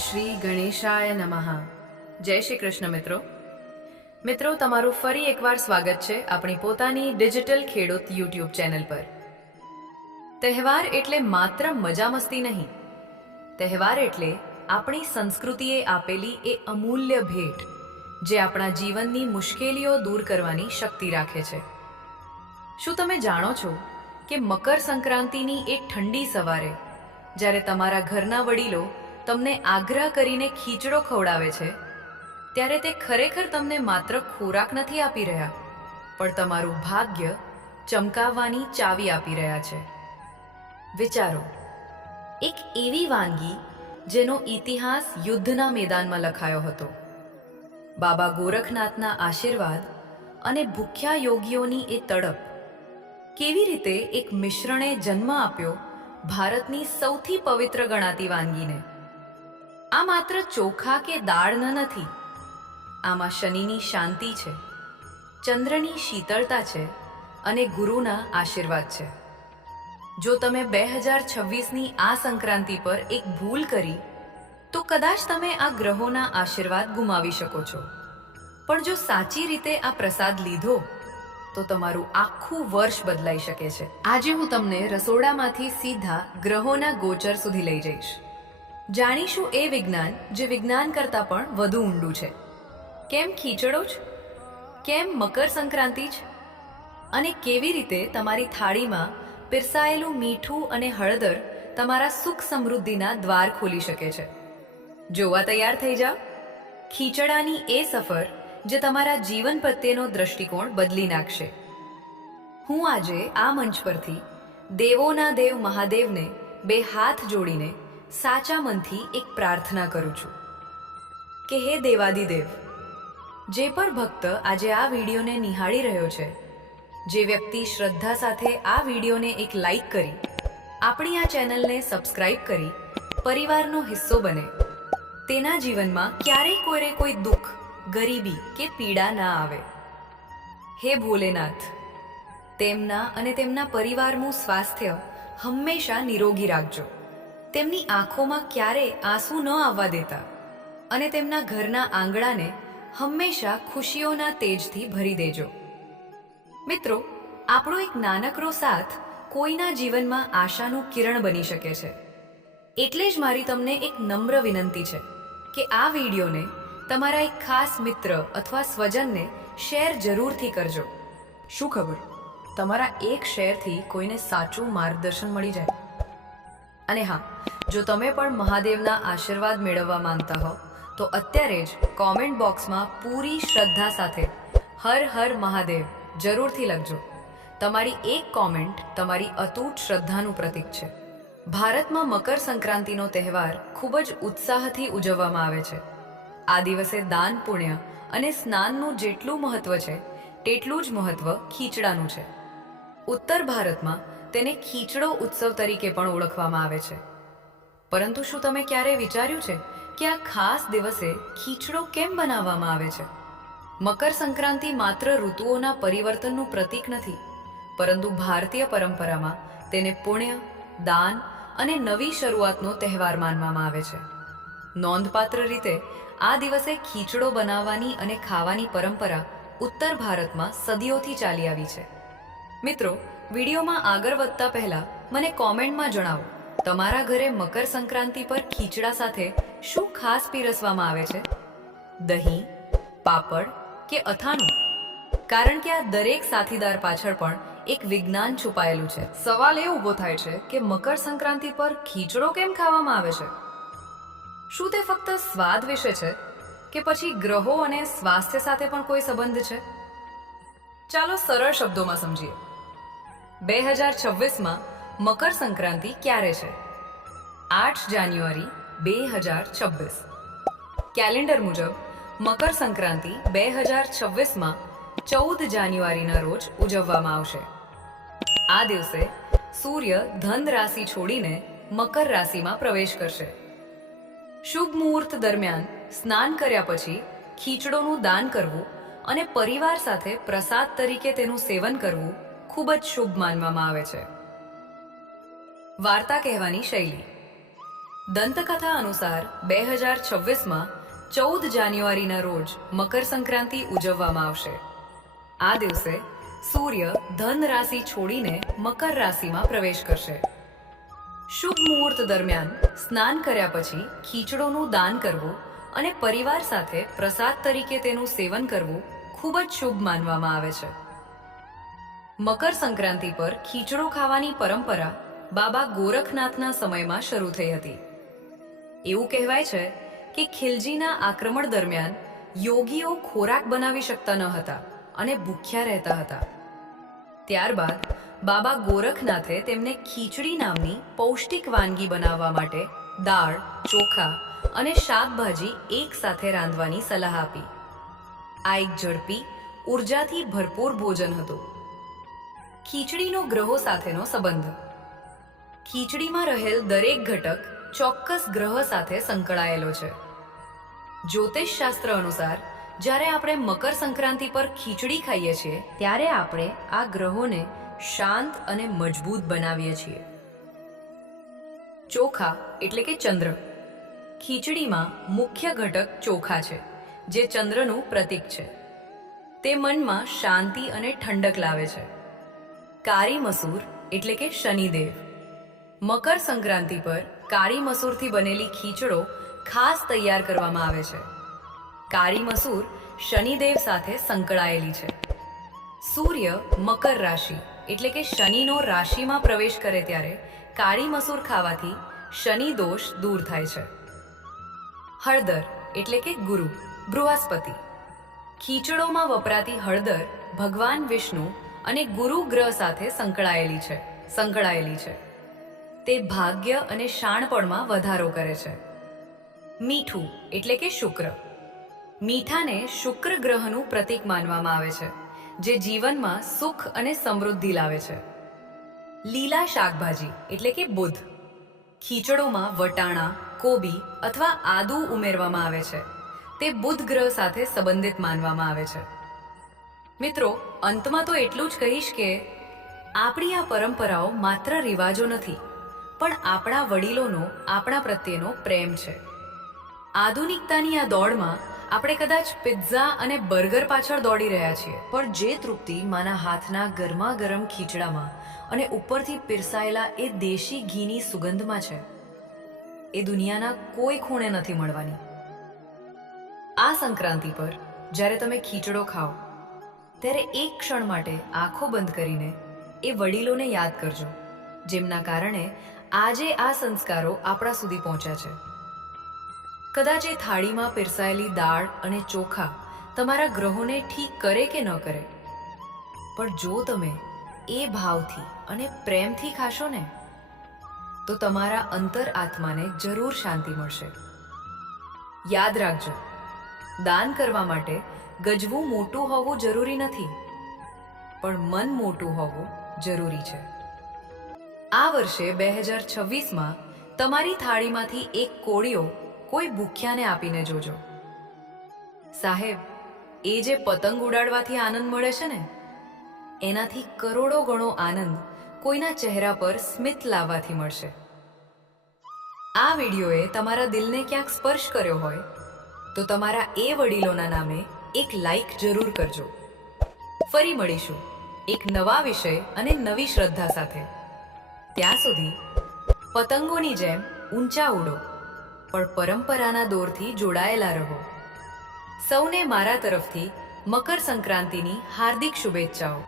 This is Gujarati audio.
શ્રી ગણેશાય નમઃ. જય શ્રી કૃષ્ણ મિત્રો. મિત્રો, તમારું ફરી એકવાર સ્વાગત છે આપણી પોતાની ડિજિટલ ખેડૂત યુટ્યુબ ચેનલ પર. તહેવાર એટલે માત્ર મજા મસ્તી નહીં. તહેવાર એટલે આપણી સંસ્કૃતિએ આપેલી એ અમૂલ્ય ભેટ, જે આપણા જીવનની મુશ્કેલીઓ દૂર કરવાની શક્તિ રાખે છે. શું તમે જાણો છો કે મકર સંક્રાંતિની એ ઠંડી સવારે, જ્યારે તમારા ઘરના વડીલો તમને આગ્રહ કરીને ખીચડો ખવડાવે છે, ત્યારે તે ખરેખર તમને માત્ર ખોરાક નથી આપી રહ્યા, પણ તમારું ભાગ્ય ચમકાવવાની ચાવી આપી રહ્યા છે. વિચારો, એક એવી વાનગી જેનો ઇતિહાસ યુદ્ધના મેદાનમાં લખાયો હતો. બાબા ગોરખનાથના આશીર્વાદ અને ભૂખ્યા યોગીઓની એ તડપ કેવી રીતે એક મિશ્રણે જન્મ આપ્યો, ભારતની સૌથી પવિત્ર ગણાતી વાનગીને? આ માત્ર ચોખા કે દાળ ન નથી. આમાં શનિની શાંતિ છે, ચંદ્રની શીતળતા છે અને ગુરુના આશીર્વાદ છે. જો તમે બે હજાર છવ્વીસની આ સંક્રાંતિ પર એક ભૂલ કરી, તો કદાચ તમે આ ગ્રહોના આશીર્વાદ ગુમાવી શકો છો. પણ જો સાચી રીતે આ પ્રસાદ લીધો, તો તમારું આખું વર્ષ બદલાઈ શકે છે. આજે હું તમને રસોડામાંથી સીધા ગ્રહોના ગોચર સુધી લઈ જઈશ. જાણીશું એ વિજ્ઞાન જે વિજ્ઞાન કરતાં પણ વધુ ઊંડું છે. કેમ ખીચડો જ? કેમ મકર સંક્રાંતિ જ? અને કેવી રીતે તમારી થાળીમાં પીરસાયેલું મીઠું અને હળદર તમારા સુખ સમૃદ્ધિના દ્વાર ખોલી શકે છે? જોવા તૈયાર થઈ જાઓ. ખીચડાની એ સફર જે તમારા જીવન પ્રત્યેનો દ્રષ્ટિકોણ બદલી નાખશે. હું આજે આ મંચ પરથી દેવોના દેવ મહાદેવને બે હાથ જોડીને સાચા મનથી એક પ્રાર્થના કરું છું કે હે દેવાદિદેવ, જે પણ ભક્ત આજે આ વિડીયોને નિહાળી રહ્યો છે, જે વ્યક્તિ શ્રદ્ધા સાથે આ વિડીયોને એક લાઈક કરી, આપણી આ ચેનલને સબસ્ક્રાઇબ કરી, પરિવારનો હિસ્સો બને, તેના જીવનમાં ક્યારેય કોઈને કોઈ દુઃખ, ગરીબી કે પીડા ના આવે. હે ભોલેનાથ, તેમના અને તેમના પરિવારનું સ્વાસ્થ્ય હંમેશા નિરોગી રાખજો. તેમની આંખોમાં ક્યારે આંસુ ન આવવા દેતા અને તેમના ઘરના આંગણાને હંમેશા ખુશીઓના તેજથી ભરી દેજો. મિત્રો, આપણો એક નાનકડો સાથ કોઈના જીવનમાં આશાનું કિરણ બની શકે છે. એટલે જ મારી તમને એક નમ્ર વિનંતી છે કે આ વિડીયોને તમારા એક ખાસ મિત્ર અથવા સ્વજનને શેર જરૂરથી કરજો. શું ખબર? તમારા એક શેરથી કોઈને સાચું માર્ગદર્શન મળી જાય. અને હા, જો તમે પણ મહાદેવના આશીર્વાદ મેળવવા માંગતા હો, તો અત્યારે જ કોમેન્ટ બોક્સમાં પૂરી શ્રદ્ધા સાથે હર હર મહાદેવ જરૂરથી લખજો. તમારી એક કોમેન્ટ તમારી અતૂટ શ્રદ્ધાનું પ્રતીક છે. ભારતમાં મકર સંક્રાંતિનો તહેવાર ખૂબ જ ઉત્સાહથી ઉજવવામાં આવે છે. આ દિવસે દાન, પુણ્ય અને સ્નાનનું જેટલું મહત્વ છે, તેટલું જ મહત્વ ખીચડાનું છે. ઉત્તર ભારતમાં તેને ખીચડો ઉત્સવ તરીકે પણ ઓળખવામાં આવે છે. પરંતુ શું તમે ક્યારેય વિચાર્યું છે કે આ ખાસ દિવસે ખીચડો કેમ બનાવવામાં આવે છે? મકર સંક્રાંતિ માત્ર ઋતુઓના પરિવર્તનનું પ્રતીક નથી, પરંતુ ભારતીય પરંપરામાં તેને પુણ્ય, દાન અને નવી શરૂઆતનો તહેવાર માનવામાં આવે છે. નોંધપાત્ર રીતે, આ દિવસે ખીચડો બનાવવાની અને ખાવાની પરંપરા ઉત્તર ભારતમાં સદીઓથી ચાલી આવી છે. મિત્રો વિડીયોમાં આગળ વધતા પહેલા મને કોમેન્ટમાં જણાવો, તમારા ઘરે મકર સંક્રાંતિ પર ખીચડા સાથે શું ખાસ પીરસવામાં આવે છે? દહીં, પાપડ કે અથાણું? કારણ કે આ દરેક સાથીદાર પાછળ પણ એક વિજ્ઞાન છુપાયેલું છે. સવાલ એ ઊભો થાય છે કે મકર સંક્રાંતિ પર ખીચડો કેમ ખાવામાં આવે છે? શું તે ફક્ત સ્વાદ વિશે છે કે પછી ગ્રહો અને સ્વાસ્થ્ય સાથે પણ કોઈ સંબંધ છે? ચાલો સરળ શબ્દોમાં સમજીએ. બે હજાર છવ્વીસમાં મકર સંક્રાંતિ ક્યારે છે? આઠ જાન્યુઆરી બે હજાર છવ્વીસ. કેલેન્ડર મુજબ, મકર સંક્રાંતિ બે હજાર છવ્વીસમાં ચૌદ જાન્યુઆરીના રોજ ઉજવવામાં આવશે. આ દિવસે સૂર્ય ધન રાશિ છોડીને મકર રાશિમાં પ્રવેશ કરશે. શુભ મુહૂર્ત દરમિયાન સ્નાન કર્યા પછી ખીચડોનું દાન કરવું અને પરિવાર સાથે પ્રસાદ તરીકે તેનું સેવન કરવું ખૂબ જ શુભ માનવામાં આવે છે. વાર્તા કહેવાની શૈલી. દંતકથા અનુસાર બે હજાર છવ્વીસમાં ચૌદ જાન્યુઆરીના રોજ મકર સંક્રાંતિ ઉજવવામાં આવશે. આ દિવસે સૂર્ય ધન રાશિ છોડીને મકર રાશિમાં પ્રવેશ કરશે. શુભ મુહૂર્ત દરમિયાન સ્નાન કર્યા પછી ખીચડોનું દાન કરવું અને પરિવાર સાથે પ્રસાદ તરીકે તેનું સેવન કરવું ખૂબ જ શુભ માનવામાં આવે છે. મકર સંક્રાંતિ પર ખીચડો ખાવાની પરંપરા બાબા ગોરખનાથના સમયમાં શરૂ થઈ હતી. એવું કહેવાય છે કે ખિલજીના આક્રમણ દરમિયાન યોગીઓ ખોરાક બનાવી શકતા ન હતા અને ભૂખ્યા રહેતા હતા. ત્યારબાદ બાબા ગોરખનાથે તેમને ખીચડી નામની પૌષ્ટિક વાનગી બનાવવા માટે દાળ, ચોખા અને શાકભાજી એકસાથે રાંધવાની સલાહ આપી. આ એક ઝડપી, ઉર્જાથી ભરપૂર ભોજન હતું. ખીચડીનો ગ્રહો સાથેનો સંબંધ. ખીચડીમાં રહેલ દરેક ઘટક ચોક્કસ ગ્રહ સાથે સંકળાયેલો છે. જ્યોતિષ શાસ્ત્ર અનુસાર, જ્યારે આપણે મકર સંક્રાંતિ પર ખીચડી ખાઈએ છીએ, ત્યારે આપણે આ ગ્રહોને શાંત અને મજબૂત બનાવીએ છીએ. ચોખા એટલે કે ચંદ્ર. ખીચડીમાં મુખ્ય ઘટક ચોખા છે, જે ચંદ્રનું પ્રતીક છે. તે મનમાં શાંતિ અને ઠંડક લાવે છે. કાળી મસૂર એટલે કે શનિદેવ. મકર સંક્રાંતિ પર કાળી મસૂરથી બનેલી ખીચડો ખાસ તૈયાર કરવામાં આવે છે. કાળી મસૂર શનિદેવ સાથે સંકળાયેલી છે. સૂર્ય મકર રાશિ એટલે કે શનિનો રાશિમાં પ્રવેશ કરે ત્યારે કાળી મસૂર ખાવાથી શનિ દોષ દૂર થાય છે. હળદર એટલે કે ગુરુ, બૃહસ્પતિ. ખીચડોમાં વપરાતી હળદર ભગવાન વિષ્ણુ અને ગુરુ ગ્રહ સાથે સંકળાયેલી છે સંકળાયેલી છે. તે ભાગ્ય અને શાણપણમાં વધારો કરે છે. મીઠું એટલે કે શુક્ર. મીઠાને શુક્ર ગ્રહનું પ્રતીક માનવામાં આવે છે, જે જીવનમાં સુખ અને સમૃદ્ધિ લાવે છે. લીલા શાકભાજી એટલે કે બુધ. ખીચડોમાં વટાણા, કોબી અથવા આદુ ઉમેરવામાં આવે છે. તે બુધ ગ્રહ સાથે સંબંધિત માનવામાં આવે છે. મિત્રો, અંતમાં તો એટલું જ કહીશ કે આપણી આ પરંપરાઓ માત્ર રિવાજો નથી, પણ આપણા વડીલોનો, આપણા પ્રત્યેનો પ્રેમ છે. આધુનિકતાની આ દોડમાં આપણે કદાચ પિઝા અને બર્ગર પાછળ દોડી રહ્યા છીએ, પણ જે તૃપ્તિ માના હાથના ગરમા ગરમ ખીચડામાં અને ઉપરથી પીરસાયેલા એ દેશી ઘીની સુગંધમાં છે, એ દુનિયાના કોઈ ખૂણે નથી મળવાની. આ સંક્રાંતિ પર જ્યારે તમે ખીચડો ખાઓ ત્યારે એક ક્ષણ માટે આંખો બંધ કરીને એ વડીલોને યાદ કરજો, જેમના કારણે આજે આ સંસ્કારો આપણા સુધી પહોંચ્યા છે. કદાચ એ થાળીમાં પીરસાયેલી દાળ અને ચોખા તમારા ગ્રહોને ઠીક કરે કે ન કરે? પણ જો તમે એ ભાવથી અને પ્રેમથી ખાશો ને, તો તમારા અંતર આત્માને જરૂર શાંતિ મળશે. યાદ રાખજો, દાન કરવા માટે ગજવું મોટું હોવું જરૂરી નથી. પણ મન મોટું હોવું જરૂરી છે. આ વર્ષે બે હજાર છવ્વીસમાં તમારી થાળીમાંથી એક કોળીઓ કોઈ ભૂખ્યાને આપીને જોજો. સાહેબ, એ જે પતંગ ઉડાડવાથી આનંદ મળે છે ને? એનાથી કરોડો ગણો આનંદ કોઈના ચહેરા પર સ્મિત લાવવાથી મળશે. આ વિડીયોએ તમારા દિલને ક્યાંક સ્પર્શ કર્યો હોય, તો તમારા એ વડીલોના નામે એક લાઈક જરૂર કરજો. ફરી મળીશું એક નવા વિષય અને નવી શ્રદ્ધા સાથે. ત્યાં સુધી પતંગોની જેમ ઊંચા ઉડો, પણ પરંપરાના દોરથી જોડાયેલા રહો. સૌને મારા તરફથી મકર સંક્રાંતિની હાર્દિક શુભેચ્છાઓ.